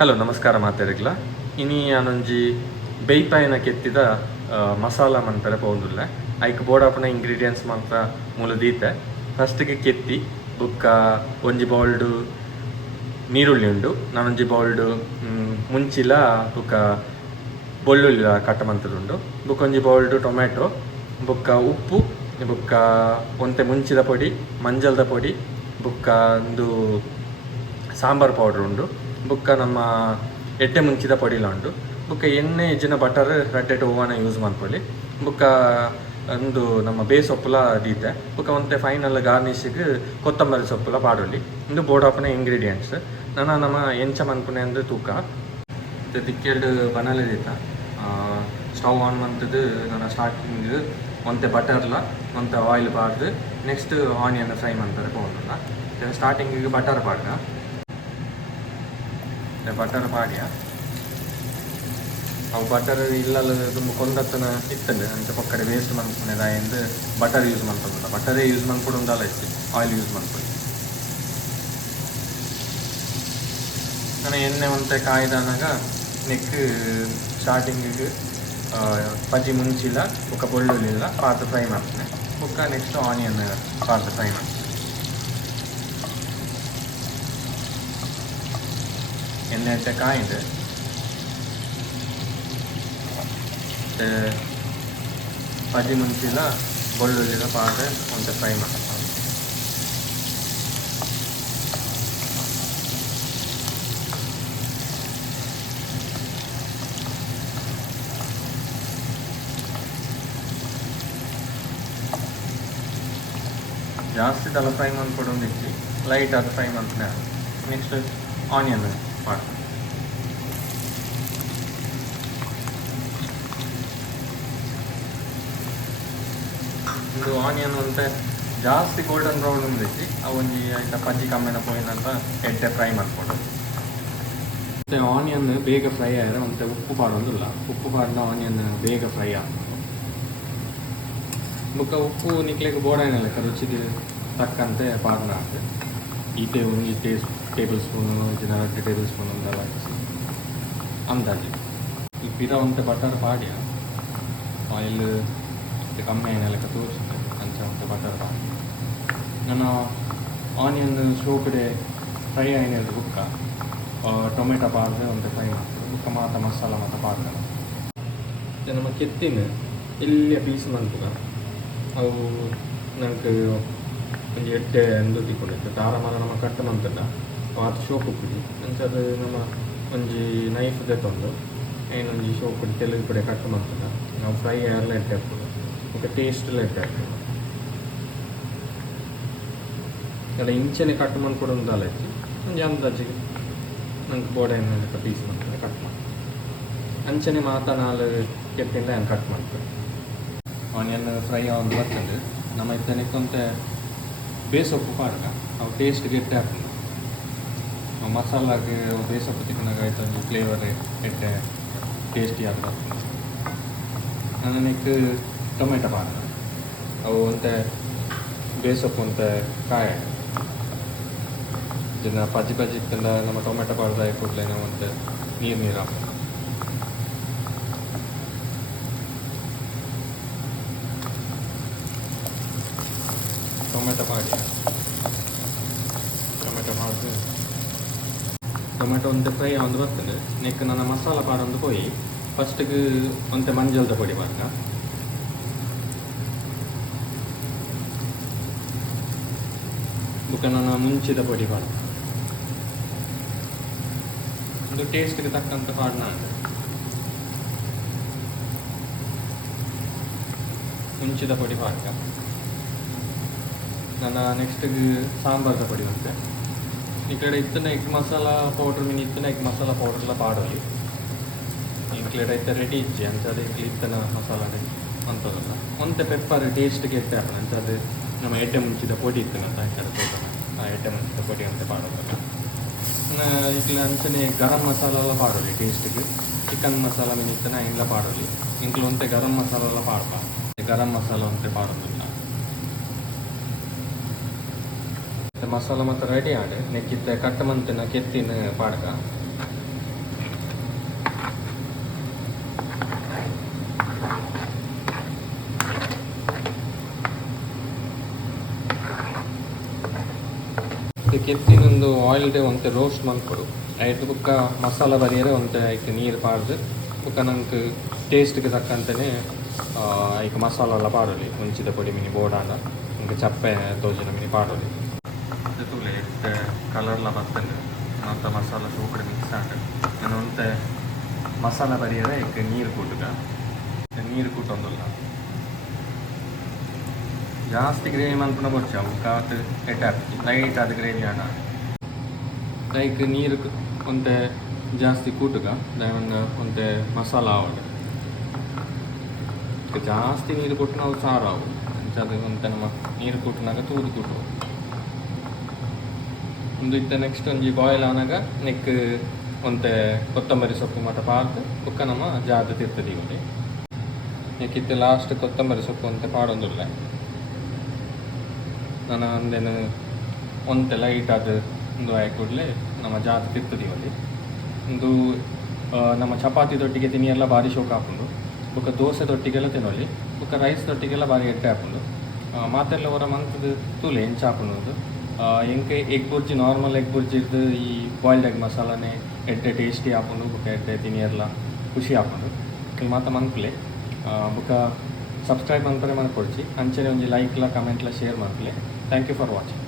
Hello ನಮಸ್ಕಾರ ಮಾತಾಡಿಕ್ಲ ಇನಿ ನಾನೊಂಜಿ ಬೇಯ್ಪಾಯಿನ ಕೆತ್ತಿದ ಮಸಾಲ ಮನ್ಪರೆ ಪೋಂದುಲ್ಲೆ ಐಕ್ ಬೋಡಾಪುನ ಇಂಗ್ರೀಡಿಯೆಂಟ್ಸ್ ಮಾತ್ರ ಮೂಲು ದೀತೆ. ಫಸ್ಟ್ಗೆ ಕೆತ್ತಿ ಬುಕ್ಕ ಒಂಜಿ ಬೌಲ್ಡು ನೀರುಳ್ಳಿ ಉಂಡು, ನಾನೊಂಜಿ ಬೌಲ್ಡು ಮುಂಚಿಲ ಬುಕ್ಕ ಬೆಳ್ಳುಳ್ಳಿ ಕಟ್ ಮಂತುದುಂಡು, ಬುಕ್ಕ ಒಂಜಿ ಬೌಲ್ಡು ಟೊಮೆಟೊ, ಬುಕ್ಕ ಉಪ್ಪು, ಬುಕ್ಕ ಒಂತೆ ಮುಂಚಿದ ಪೊಡಿ, ಮಂಜಲ್ದ ಪೊಡಿ, ಬುಕ್ಕ ಒಂದು ಸಾಂಬಾರ್ ಪೌಡ್ರ್ ಉಂಡು, ಬುಕ್ಕ ನಮ್ಮ ಎಡ್ಡೆ ಮುಂಚಿದ ಪೊಡಿಲ ಉಂಡು, ಬುಕ್ಕ ಎಣ್ಣೆ ಇಜ್ಜಿನ ಬಟರ್ ರಡ್ಡೆಟ್ ಓವನ ಯೂಸ್ ಮಾಡ್ಕೊಳ್ಳಿ, ಬುಕ್ಕ ಒಂದು ನಮ್ಮ ಬೇ ಸೊಪ್ಪುಲ ದೀತೆ, ಬುಕ್ಕ ಒಂತೆ ಫೈನಲ್ ಗಾರ್ನಿಷಿಗೆ ಕೊತ್ತಂಬರಿ ಸೊಪ್ಪುಲ ಪಾಡೊಲಿ. ಇಂದು ಬೋಡಾಪುನ ಇಂಗ್ರೀಡಿಯೆಂಟ್ಸ್ ನಮ್ಮ ಎಂಚ ಮನ್ಪುನೆ ಅಂದರೆ ತೂಕ ದಿಕ್ಕೆರಡು ಬನಲೆ ದೀತ. ಸ್ಟವ್ ಆನ್ ಮಂತದ್ದು ನಾನು ಸ್ಟಾರ್ಟಿಂಗ್ ಒಂತೆ ಬಟರ್ಲ ಒಂತೆ ಆಯಿಲ್ ಪಾಡ್ದು ನೆಕ್ಸ್ಟ್ ಆನಿಯನ್ ಫ್ರೈ ಮಾಡ್ತಾರೆ ಪೋಗಲ್ಲ. ಸ್ಟಾರ್ಟಿಂಗಿಗೆ ಬಟರ್ ಪಾಡ್ಗ, ಬಟರ್ ಪಾಡ್ಯ ಅವು ಬಟರ್ ಇಲ್ಲಲ್ಲ ತುಂಬ ಕೊಂದತ್ತನ ಇತ್ತಂದು ಅಂತ ಪಕ್ಕಡೆ ವೇಸ್ಟ್ ಮಾಡ್ಕೊಂಡೆ ಎಂದು ಬಟರ್ ಯೂಸ್ ಮಾಡ್ಕೊಂಡ ಬಟರೇ ಯೂಸ್ ಮಾಡ್ಕೊಡೊಂದಲ್ಲ ಇತ್ತು, ಆಯಿಲ್ ಯೂಸ್ ಮಾಡ್ಕೊಳ್ಳಿ. ನಾನು ಎಣ್ಣೆ ಒಂತೆ ಕಾಯ್ದಾನಾಗ ನೆಕ್ ಸ್ಟಾರ್ಟಿಂಗಿಗೆ ಪಜಿ ಮುಂಚಿಲ್ಲ ಬುಕ್ಕ ಬೆಳ್ಳುಳ್ಳಿಲ್ಲ ಪಾರ್ದು ಫ್ರೈ ಮಾಡ್ತೇನೆ, ಬುಕ್ಕ ನೆಕ್ಸ್ಟ್ ಆನಿಯನ್ ಪಾರ್ದು ಫ್ರೈ ಮಾಡ್ತೀನಿ. ಎಣ್ಣೆ ಅಂತ ಕಾಯ್ದು ಪಜಿ ಮುಂಚಿಲ್ಲ ಬೆಳ್ಳುಳ್ಳಿನ ಪಾರ್ದು ಒಂತೆ ಫ್ರೈ ಮಾಡ್ತೀನಿ. ಜಾಸ್ತಿ ತಲ ಫ್ರೈ ಮಾಡ್ಕೊಡೊಂದಿತ್ತು, ಲೈಟ್ ಆದ ಫ್ರೈ ಮಾಡ್ತೀನಿ. ನೆಕ್ಸ್ಟ್ ಆನಿಯನ್ ಮಾಡ್ತೀನಿ. ಇದು ಆನಿಯನ್ ಅಂತ ಜಾಸ್ತಿ ಗೋಲ್ಡನ್ ಬ್ರೌನ್ ಉಂದಿತ್ತು, ಅವೊಂಜಿ ಆಯ್ತಾ ಪಜ್ಜಿ ಕಮ್ಮಿನ ಪೋಯಿನಂತ ಎಡ್ಡೆ ಫ್ರೈ ಮಾಡ್ಕೊಂಡು. ಮತ್ತು ಆನಿಯನ್ ಬೇಗ ಫ್ರೈ ಆದರೆ ಮತ್ತು ಉಪ್ಪು ಪಾಡೋದಿಲ್ಲ, ಉಪ್ಪು ಪಾಡಿದ ಆನಿಯನ್ ಬೇಗ ಫ್ರೈ ಆಗ್ತದೆ. ಬುಕ್ಕ ಉಪ್ಪು ನಿಕ್ಲಿಕ್ಕೆ ಬೋಡಾನೆಲ್ಲ ರುಚಿಗೆ ತಕ್ಕಂತೆ ಪಾರ್ನ ಆಗ್ತದೆ. ಈಟೆ ಒಂದು ಟೇಬಲ್ ಸ್ಪೂನು ಇದನ್ನ 2 ಟೇಬಲ್ ಸ್ಪೂನ್ ಒಂದೆಲ್ಲ ಹಾಕಿ ಅಂದಾಜು ಈ ಪಿರ ಒಂತೆ ಬಟರ್ ಪಾಡ್ಯ ಆಯಿಲ್ ಕಮ್ಮಿ ಆಯ್ನೆಲ್ಲ ತೋರಿಸುತ್ತೆ ಅಂಚ ಒಂತೆ ಬಟರ್ ಪಾಡಿ ನಾನು ಆನಿಯನ್ ಸ್ಲೋ ಕಡೆ ಫ್ರೈ ಆಯ್ನೆಲ್ಲ ಬುಕ್ಕ ಟೊಮೆಟೊ ಪಾಡ್ದೆ ಒಂತೆ ಫ್ರೈ ಮಾಡ್ತಾರೆ, ಬುಕ್ಕ ಮಾತ ಮಸಾಲ ಮತ್ತು ಪಾಡ್ತಾರೆ. ನಮ್ಮ ಕೆತ್ತಿನ ಇಲ್ಲಿಯ ಪೀಸ್ ಮಂತದ ಅವು ನನಗೆ ಒಂದು ಎಡ್ಡೆ ಎಂದು ತಿಕ್ಕೊಂಡಿತ್ತು ದಾರ ಮರ ನಮ್ಮ ಕಟ್ಟು ಮಂತದ ಮಾತು ಶೋಪ್ ಉಪ್ಪುಡಿ ಅಂಚದು ನಮ್ಮ ಒಂಜಿ ನೈಫ್ ತೆತ್ತೊಂದು ಏನೊಂಜಿ ಶೋಪ್ ಪುಡಿ ತೆಲುಗು ಕಡೆ ಕಟ್ಟು ಮಂತದ ನಾವು ಫ್ರೈ ಏರ್ಲ ಎಡ್ಡೆ ಹಾಕ್ಬೋದು ಮತ್ತು ಟೇಸ್ಟ್ಲ ಎಡ್ಡೆ ಹಾಕ್ಬೋದು. ಎಲ್ಲ ಇಂಚನೆ ಕಟ್ ಮಾಡ್ಕೊಡೋದಲ್ಲ ಇತ್ತು ಒಂದು ಅಂದಾಜಿಗೆ ನಂಗೆ ಬೋಡೆ ಎಣ್ಣೆ ಪೀಸ್ ಮಾಡ್ತಾರೆ ಕಟ್ ಮಾಡಿ ಅಂಚನೆ ಮಾತ ನಾಲ್ ಕೆತ್ತಿಂದ ಏನು ಕಟ್ ಮಾಡ್ತಾರೆ. ಆನಿಯನ್ ಫ್ರೈ ಒಂದು ಬರ್ತದೆ ನಮ್ಮ ಇದನ್ನಿಕ್ಕಂತೆ ಬೇಸೊಪ್ಪು ಪಾಡ್ಗ ಅವು ಟೇಸ್ಟ್ ಗೆಡ್ಡೆ ಹಾಕ್ತದೆ. ಮಸಾಲಾಗೆ ಬೇಸೊಪ್ಪು ತಿಕ್ಕಿನಾಗ ಆಯ್ತು ಒಂದು ಫ್ಲೇವರ್ ಎಡ್ಡೆ ಟೇಸ್ಟಿ ಆಗಿ ಬರ್ತದೆ. ನನಗೆ ಟೊಮೆಟೊ ಪಾಡ್ಗ ಅವು ಒಂತೆ ಬೇಸೊಪ್ಪು ಅಂತ ಕಾಯಿ ಇದನ್ನು ಪಜ್ಜಿ ಇತ್ತಂದ ನಮ್ಮ ಟೊಮೆಟೊ ಪಾಡ್ದ ಕೊಡ್ಲೇ ನಾವು ಒಂದು ನೀರು ಹಾಕ್ತದೆ. ಟೊಮೆಟೊ ಪಾಡಿ ಟೊಮೆಟೊ ಪಾಡ್ದು ಟೊಮೆಟೊ ಒಂದು ಫ್ರೈ ಒಂದು ಬರ್ತದೆ. ನೆಕ್ ನನ್ನ ಮಸಾಲ ಪಾಡೊಂದು ಪೋಯಿ ಫಸ್ಟಿಗೆ ಒಂತೆ ಮಂಜಲ್ದ ಪೊಡಿ ಪಾಡ್ಗ ಬುಕ್ಕ ನನ್ನ ಮುಂಚಿದ ಪೊಡಿ ಪಾಡ್ಗ ಒಂದು ಟೇಸ್ಟ್ಗೆ ತಕ್ಕಂಥ ಪಾಡ್ನ ಮುಂಚಿದ ಪೊಡಿ ಪಾಡ್ಗ ನನ್ನ ನೆಕ್ಸ್ಟಿಗೆ ಸಾಂಬಾರ್ದ ಪೊಡಿ ಅಂತೆ ಈ ಕಡೆ ಇತ್ತನ ಎಗ್ ಮಸಾಲ ಪೌಡ್ರ್ ಮೀನು ಇತ್ತನ ಎಗ್ ಮಸಾಲ ಪೌಡ್ರೆಲ್ಲ ಪಾಡೋಲಿ ಇಂಕ್ಲೇಡ್ ಆಯ್ತು ರೆಡಿ ಇಜ್ಜಿ ಅಂಚದು ಇತ್ತನ ಮಸಾಲ ಅಂತದಲ್ಲ ಒಂತೆ ಪೆಪ್ಪರ್ ಟೇಸ್ಟ್ಗೆ ಎತ್ತೆ ಹಾಕೋಣ ಅಂಚದು ನಮ್ಮ ಎಡ್ಡೆ ಮುಂಚಿದ ಪೊಡಿ ಇತ್ತನಂತ ಹಾಕಿದ್ರೆ ತೋಟನ ಆ ಎಡ್ಡೆ ಮುಂಚಿದ ಪೊಡಿ ಅಂತ ಪಾಡೋದಲ್ಲ. ಈಗ ಅಂಚನೆ ಗರಂ ಮಸಾಲ ಎಲ್ಲ ಪಾಡೋಲಿ ಟೇಸ್ಟಿಗೆ, ಚಿಕನ್ ಮಸಾಲ ಮೀನು ಇತ್ತನ ಎಲ್ಲ ಪಾಡೋಲಿ ಇಂಕ್ಲು ಒಂತೆ ಗರಂ ಮಸಾಲ ಎಲ್ಲ ಪಾಡ್ಬ ಗರಂ ಮಸಾಲ ಒಂತೆ ಪಾಡೋದಿಲ್ಲ. ಮಸಾಲ ಮತ್ತು ರೆಡಿ ಆಡೆ ನೆಕ್ಕಿತ್ತೆ ಕಟ್ಟು ಮಂತಿನ ಕೆತ್ತಿನ ಪಾಡ್ಗ ಕೆತ್ತಿನೊಂದು ಆಯಿಲ್ಡೆ ಒಂತೆ ರೋಸ್ಟ್ ಮಾಡ್ಕೊಡು ಐಟ್ ಬುಕ್ಕ ಮಸಾಲ ಬರಿಯರೆ ಒಂತೆ ಐಕ್ ನೀರು ಪಾಡ್ದು ಬುಕ್ಕ ನಂಗೆ ಟೇಸ್ಟ್ಗೆ ತಕ್ಕಂತೆಯೇ ಐಕ್ ಮಸಾಲ ಎಲ್ಲ ಪಾಡೋಲಿ ಮುಂಚಿದ ಪೊಡಿ ಮಿನಿ ಬೋಡಾಂಡ ಇಂಕ ಚಪ್ಪೆ ತೋಜಿನ ಮಿನಿ ಪಾಡೋಲಿ ತೂಲೆ ಕಲರ್ಲ ಬರ್ತಂಡು ಮತ್ತು ಮಸಾಲ ಸೂಪರ್ ಮಿಕ್ಸ್ ಆಗ ನಾನು ಒಂತೆ ಮಸಾಲ ಬರಿಯರೆ ಐಕ್ ನೀರು ಕೂಟುಗ ನೀರು ಕೂಟೊಂದುಲ್ಲ ಜಾಸ್ತಿ ಗ್ರೇವಿ ಮಲ್ಪನ ಬರ್ಚ ಕಾತು ಎಟ್ ಹಾಕಿ ಲೈಟ್ ಆದ ಗ್ರೇವಿ ಆಡ ಲೈಕ್ ನೀರು ಒಂತೆ ಜಾಸ್ತಿ ಕೂಟುಗ ದಯವಂಗ ಒಂತೆ ಮಸಾಲ ಆವಡು ಜಾಸ್ತಿ ನೀರು ಕೊಟ್ಟು ನಾವು ಸಾರು ಅವು ಅದು ಒಂತೆ ನಮ್ಮ ನೀರು ಕೂಟಿನಾಗ ತೂದು ಕೂಟು ಒಂದು ಇತ್ತ ನೆಕ್ಸ್ಟ್ ಒಂಜಿ ಬಾಯ್ಲ್ ಆನಾಗ ನೆಕ್ ಒಂತೆ ಕೊತ್ತಂಬರಿ ಸೊಪ್ಪು ಮತ್ತು ಪಾರ್ದು ಬುಕ್ಕ ನಮ್ಮ ಜಾದ ತಿರ್ತದೆ ಇವಲ್ಲಿ ನೆಕ್ಕಿತ್ತು ಲಾಸ್ಟ್ ಕೊತ್ತಂಬರಿ ಸೊಪ್ಪು ಅಂತ ಪಾಡೊಂದುಲ್ಲ ನಾನು ಅಂದೇನು ಒಂತೆ ಲೈಟ್ ಅದು ಒಂದು ಆಯ್ ಕೂಡಲೇ ನಮ್ಮ ಜಾತ ತಿರ್ತದೀವಲ್ಲಿ ಒಂದು ನಮ್ಮ ಚಪಾತಿ ದೊಟ್ಟಿಗೆ ತಿನ್ನಿಯೆಲ್ಲ ಭಾರಿ ಶೋಕ ಹಾಕೊಂಡು ಬುಕ್ಕ ದೋಸೆ ದೊಟ್ಟಿಗೆಲ್ಲ ತಿನ್ನೋಲಿ ಬುಕ್ಕ ರೈಸ್ ದೊಟ್ಟಿಗೆಲ್ಲ ಭಾರಿ ಎಡ್ಡೆ ಹಾಕೊಂಡು ಮಾತೆಲ್ಲ ಹೊರ ಮಂತದ್ದು ತೂಲೆ ಹೆಂಚು ಹಾಕೊಂಡು ಎಂಕೆ ಎಗ್ ಬುರ್ಜಿ ನಾರ್ಮಲ್ ಎಗ್ ಬುರ್ಜಿದ್ದು ಈ ಬಾಯ್ಲ್ಡ್ ಎಗ್ ಮಸಾಲಾನೇ ಎಡ್ಡೆ ಟೇಸ್ಟಿ ಹಾಕೊಂಡು ಬುಕ್ಕ ಎಡ್ಡೆ ತಿನ್ನಿಯೆಲ್ಲ ಖುಷಿ ಹಾಕೊಂಡು ಇಲ್ಲಿ ಮಾತ ಮನ್ಪಲೆ ಬುಕ್ಕ ಸಬ್ಸ್ಕ್ರೈಬ್ ಮನ್ಪರೆ ಮನ್ಕೊಡ್ಚಿ ಅಂಚನೆ ಒಂಜಿ ಲೈಕ್ಲ ಕಮೆಂಟ್ಲ ಶೇರ್ ಮನ್ಪಲೆ ಥ್ಯಾಂಕ್ ಯು ಫಾರ್ ವಾಚಿಂಗ್.